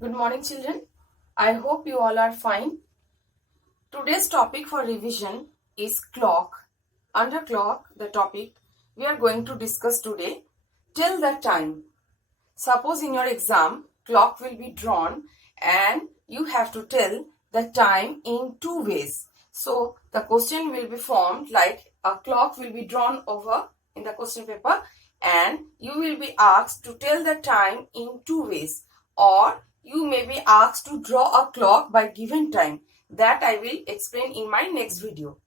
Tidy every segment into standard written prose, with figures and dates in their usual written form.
Good morning, children. I hope you all are fine. Today's topic for revision is clock. Under clock, the topic we are going to discuss today, tell the time. Suppose in your exam, clock will be drawn and you have to tell the time in two ways. So, the question will be formed like a clock will be drawn over in the question paper and you will be asked to tell the time in two ways, or you may be asked to draw a clock by given time. That I will explain in my next video.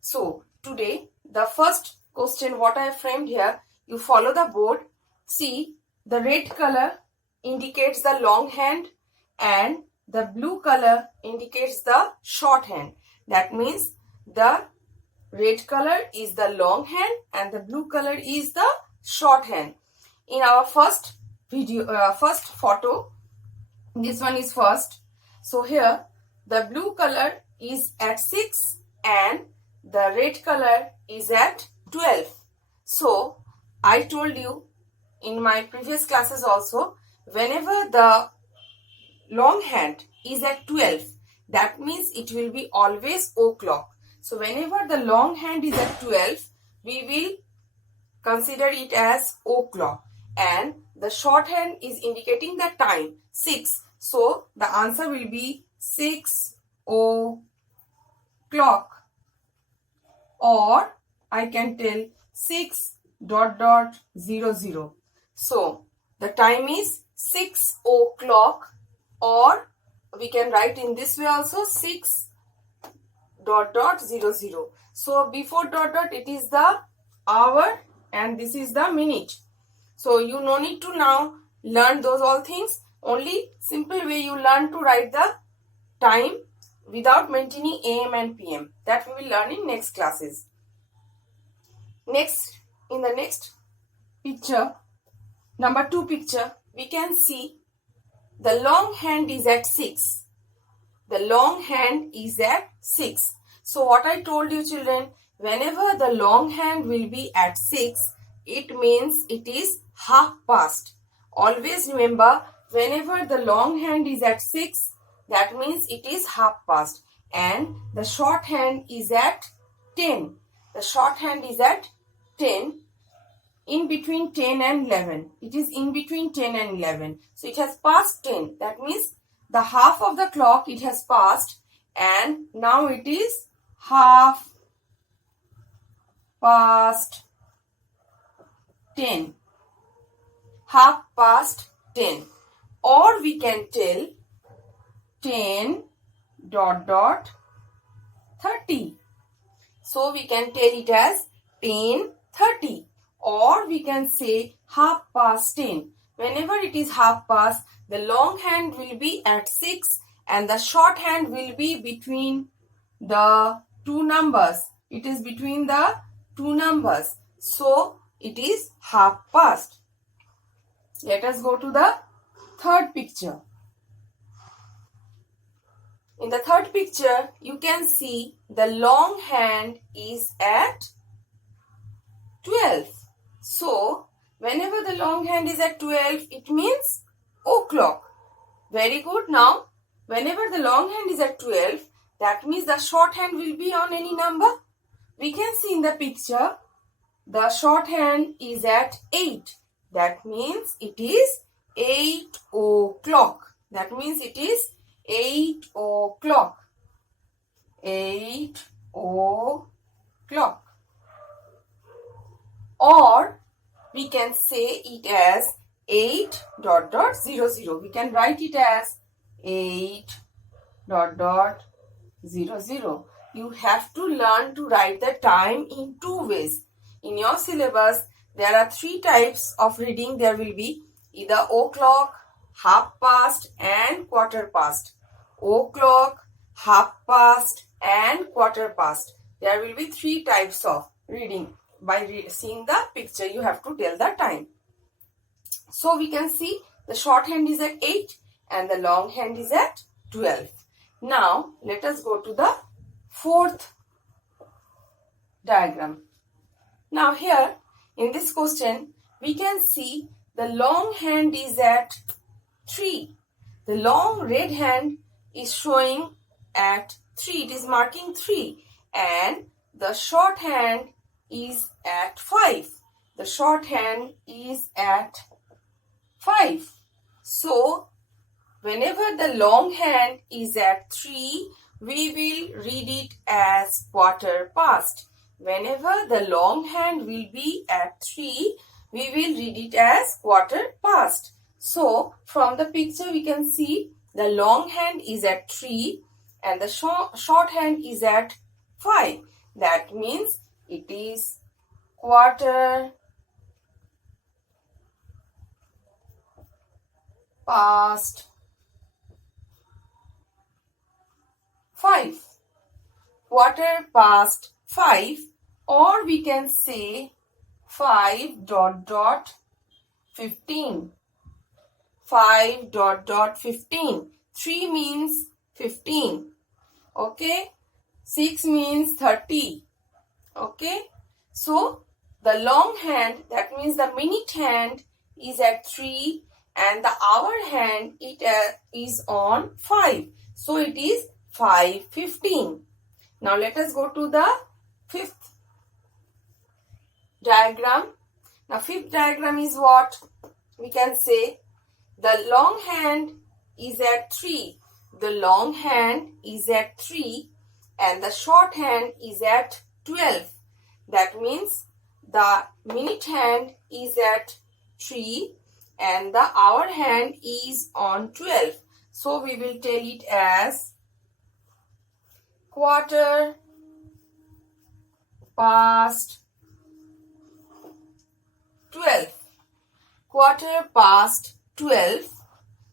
So, today the first question what I have framed here, you follow the board. See, the red color indicates the long hand and the blue color indicates the short hand. That means the red color is the long hand and the blue color is the short hand. In our first photo, this one is first. So here the blue color is at 6 and the red color is at 12. So I told you in my previous classes also, whenever the long hand is at 12, that means it will be always o'clock. So whenever the long hand is at 12, we will consider it as o'clock, and the short hand is indicating the time 6. So the answer will be 6 o'clock, or I can tell 6:00. So the time is 6 o'clock, or we can write in this way also 6:00. So before dot dot it is the hour and this is the minute. So you no need to now learn those all things. Only simple way you learn to write the time without maintaining AM and PM. That we will learn in next classes. Next, in the next picture, number 2 picture, we can see the long hand is at 6. The long hand is at 6. So what I told you, children, whenever the long hand will be at 6, it means it is half past. Always remember, whenever the long hand is at 6, that means it is half past. And the short hand is at 10. The short hand is at 10, in between 10 and 11. It is in between 10 and 11. So it has passed 10. That means the half of the clock it has passed, and now it is half past 10. Half past 10. Or we can tell 10:30. So we can tell it as 10:30. Or we can say half past 10. Whenever it is half past, the long hand will be at 6 and the short hand will be between the two numbers. It is between the two numbers. So it is half past. Let us go to the third picture. In the third picture, you can see the long hand is at 12. So, whenever the long hand is at 12, it means o'clock. Very good. Now, whenever the long hand is at 12, that means the short hand will be on any number. We can see in the picture, the short hand is at 8. That means it is 8 o'clock. That means it is 8 o'clock. 8 o'clock. Or we can say it as 8:00. We can write it as 8:00. You have to learn to write the time in two ways. In your syllabus, there are 3 types of reading. There will be either o'clock, half past and quarter past. O'clock, half past and quarter past. There will be 3 types of reading. By seeing the picture, you have to tell the time. So we can see the short hand is at 8 and the long hand is at 12. Now let us go to the fourth diagram. Now here in this question, we can see the long hand is at 3. The long red hand is showing at 3. It is marking 3. And the short hand is at 5. The short hand is at 5. So, whenever the long hand is at 3, we will read it as quarter past. Whenever the long hand will be at 3, we will read it as quarter past. So, from the picture we can see the long hand is at 3 and the short hand is at 5. That means it is quarter past 5. Quarter past 5, or we can say 5 dot dot 15. 5 dot dot 15. 3 means 15. Okay. 6 means 30. Okay. So, the long hand, that means the minute hand is at 3 and the hour hand is on 5. So, it is 5:15. Now, let us go to the fifth diagram. Now, fifth diagram is what? We can say the long hand is at 3. The long hand is at 3 and the short hand is at 12. That means the minute hand is at 3 and the hour hand is on 12. So, we will tell it as quarter past 12. Quarter past 12.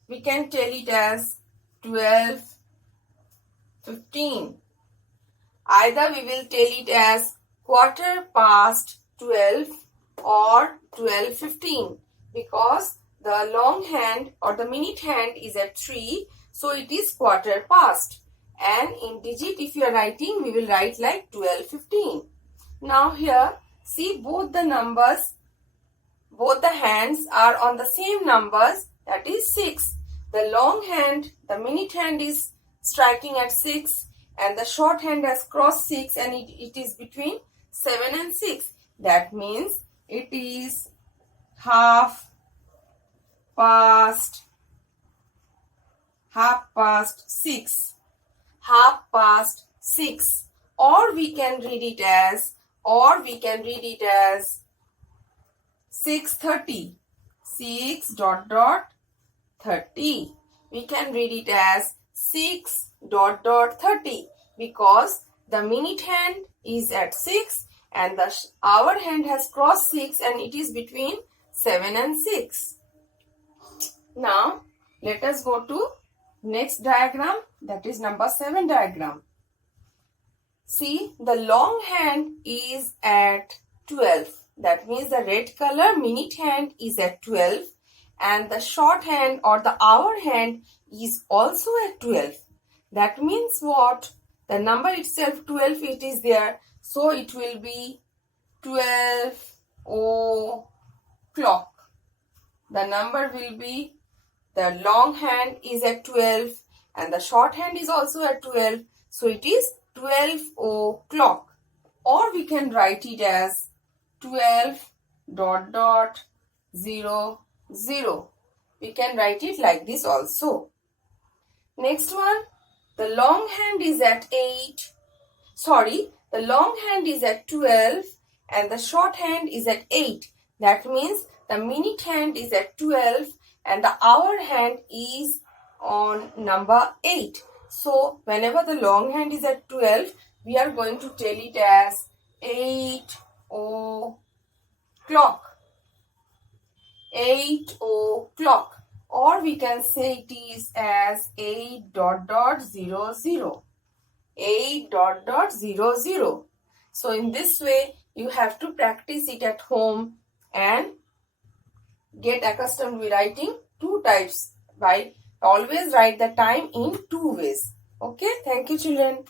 We can tell it as 12:15. Either we will tell it as quarter past 12 or 12:15 because the long hand or the minute hand is at 3, so it is quarter past. And in digit, if you are writing, we will write like 12:15. Now here, see both the numbers, both the hands are on the same numbers, that is 6. The long hand, the minute hand is striking at 6 and the short hand has crossed 6 and it is between 7 and 6. That means it is half past 6. Half past 6, or we can read it as 6:30. 6 dot dot 30. We can read it as 6 dot dot 30 because the minute hand is at 6 and the hour hand has crossed 6 and it is between 7 and 6. Now, let us go to next diagram, that is number 7 diagram. See, the long hand is at 12. That means the red color minute hand is at 12 and the short hand or the hour hand is also at 12. That means what? The number itself 12 it is there. So it will be 12 o'clock. The number will be, the long hand is at 12 and the short hand is also at 12. So it is 12 o'clock. Or we can write it as 12 dot dot 0 0. We can write it like this also. Next one, the long hand is at 8. The long hand is at 12 and the short hand is at 8. That means the minute hand is at 12 and the hour hand is on number 8. So, whenever the long hand is at 12, we are going to tell it as 8 o'clock. 8 o'clock. Or we can say it is as 8 dot dot 0 0. 8 dot dot 0 0. So, in this way, you have to practice it at home and get accustomed to writing 2 types. Always write the time in 2 ways. Okay, thank you children.